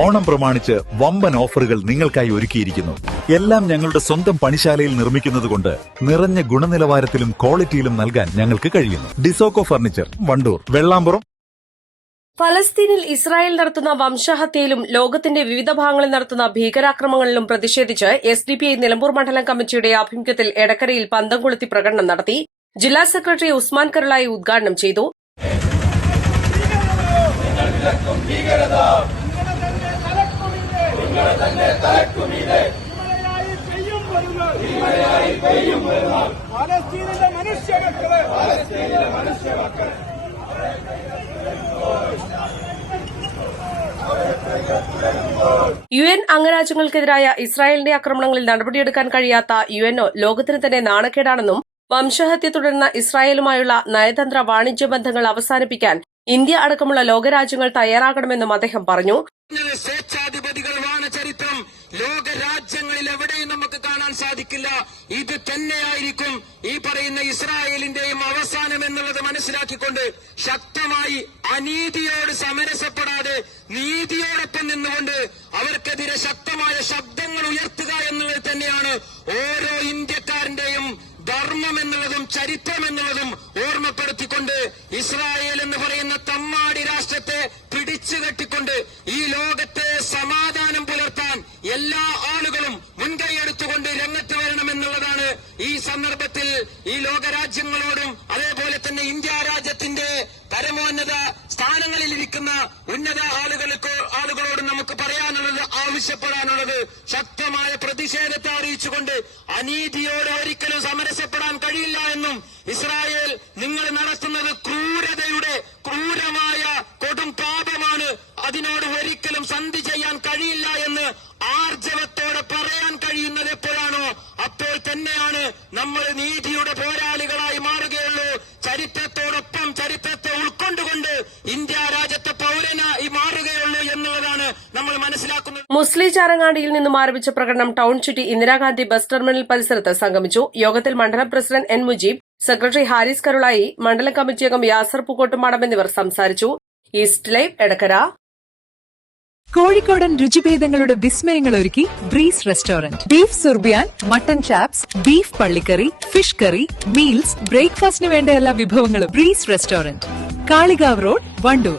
ഓണം പ്രമാണിച്ച് വമ്പൻ ഓഫറുകൾ നിങ്ങൾക്കായി ഒരുക്കിയിരിക്കുന്നു. എല്ലാം ഞങ്ങളുടെ സ്വന്തം പണിശാലയിൽ നിർമ്മിക്കുന്നതുകൊണ്ട് നിറഞ്ഞ ഗുണനിലവാരത്തിലും ക്വാളിറ്റിയിലും നൽകാൻ ഞങ്ങൾക്ക് കഴിയുന്നു. ഡിസോക്കോ ഫർണിച്ചർ, വണ്ടൂർ, വെള്ളാമ്പുറം. ഫലസ്തീനിൽ ഇസ്രായേൽ നടത്തുന്ന വംശഹത്യയിലും ലോകത്തിന്റെ വിവിധ ഭാഗങ്ങളിൽ നടത്തുന്ന ഭീകരാക്രമണങ്ങളിലും പ്രതിഷേധിച്ച് SDPI നിലമ്പൂർ മണ്ഡലം കമ്മിറ്റിയുടെ ആഭിമുഖ്യത്തിൽ എടക്കരയിൽ പന്തം കൊളുത്തി പ്രകടനം നടത്തി. ജില്ലാ സെക്രട്ടറി ഉസ്മാൻ കരുളായി ഉദ്ഘാടനം ചെയ്തു. UN അംഗരാജ്യങ്ങൾക്കെതിരായ ഇസ്രായേലിന്റെ ആക്രമണങ്ങളിൽ നടപടിയെടുക്കാൻ കഴിയാത്ത UNO ലോകത്തിന് തന്നെ നാണക്കേടാണെന്നും വംശഹത്യ തുടരുന്ന ഇസ്രായേലുമായുള്ള നയതന്ത്ര വാണിജ്യ ബന്ധങ്ങൾ അവസാനിപ്പിക്കാൻ ഇന്ത്യ അടക്കമുള്ള ലോകരാജ്യങ്ങൾ തയ്യാറാകണമെന്നും അദ്ദേഹം പറഞ്ഞു. സ്വേച്ഛാധിപതികളാണ് ചരിത്രം. ലോകരാജ്യങ്ങളിൽ എവിടെയും നമുക്ക് കാണാൻ സാധിക്കില്ല. ഇത് തന്നെയായിരിക്കും ഈ പറയുന്ന ഇസ്രായേലിന്റെയും അവസാനം എന്നുള്ളത് മനസ്സിലാക്കിക്കൊണ്ട് ശക്തമായി അനീതിയോട് സമരസപ്പെടാതെ നീതിയോടൊപ്പം നിന്നുകൊണ്ട് അവർക്കെതിരെ ശക്തമായ ശബ്ദങ്ങൾ ഉയർത്തുക എന്നുള്ളത് തന്നെയാണ് ഓരോ ഇന്ത്യക്കാരന്റെയും ധർമ്മം എന്നുള്ളതും ചരിത്രം എന്നുള്ളതും ഓർമ്മപ്പെടുത്തിക്കൊണ്ട് ഇസ്രായേൽ എന്ന് പറയുന്ന തമ്മാടി രാഷ്ട്രത്തെ പിടിച്ചുകെട്ടിക്കൊണ്ട് ഈ ലോകത്തെ സമാധാനം പുലർത്താൻ എല്ലാ ആളുകളും മുൻകൈയെടുത്തുകൊണ്ട് രംഗത്ത് വരണമെന്നുള്ളതാണ് ഈ സന്ദർഭത്തിൽ ഈ ലോകരാജ്യങ്ങളോടും അതേപോലെ തന്നെ ഇന്ത്യ രാജ്യത്തിന്റെ പരമോന്നത സ്ഥാനങ്ങളിലിരിക്കുന്ന ഉന്നത ആളുകളോട് നമുക്ക് പറയാനുള്ളത്, ആവശ്യപ്പെടാനുള്ളത് ശക്തമായ പ്രതിഷേധത്തെ അറിയിച്ചുകൊണ്ട് അനീതിയോട് ഒരിക്കലും സമരസപ്പെടാൻ കഴിയില്ല എന്നും ഇസ്രായേൽ നിങ്ങൾ നടത്തുന്നത് ക്രൂരമായ കൊടും പാപമാണ്, അതിനോട് ഒരിക്കലും സന്ധി ചെയ്യാൻ കഴിയില്ല എന്ന് ആർജവത്തോടെ പറയാൻ കഴിയുന്നത് എപ്പോഴാണോ അപ്പോൾ തന്നെയാണ് നമ്മൾ നീതിയുടെ പോരാളികളായി മാറുകയുള്ളൂ. ചരിത്രത്തോടൊപ്പം ചരിത്രത്തെ ഉൾക്കൊണ്ടുകൊണ്ട് ഇന്ത്യ രാജ്യത്തെ പൗരനായി മാറുകയുള്ളൂ എന്നുള്ളതാണ് നമ്മൾ മനസ്സിലാക്കുന്നത്. മുസ്ലിം ചാരങ്ങാടിയിൽ നിന്നും ആരംഭിച്ച പ്രകടനം ടൌൺ ചുറ്റി ഇന്ദിരാഗാന്ധി ബസ് ടെർമിനൽ പരിസരത്ത് സംഗമിച്ചു. യോഗത്തിൽ മണ്ഡലം president N. Mujeeb, secretary Haris Karulai, മണ്ഡലം കമ്മിറ്റി അംഗം യാസർ പൂക്കോട്ടുമാടം എന്നിവർ സംസാരിച്ചു. East live, Edakkara. കോഴിക്കോടൻ രുചിഭേദങ്ങളുടെ വിസ്മയങ്ങൾ ഒരുക്കി breeze restaurant. Beef surbiyan, mutton chops, beef പള്ളിക്കറി, ഫിഷ് കറി, മീൽസ്, ബ്രേക്ക്ഫാസ്റ്റിന് വേണ്ട എല്ലാ വിഭവങ്ങളും. Breeze restaurant, Kalikavu road, Wandoor.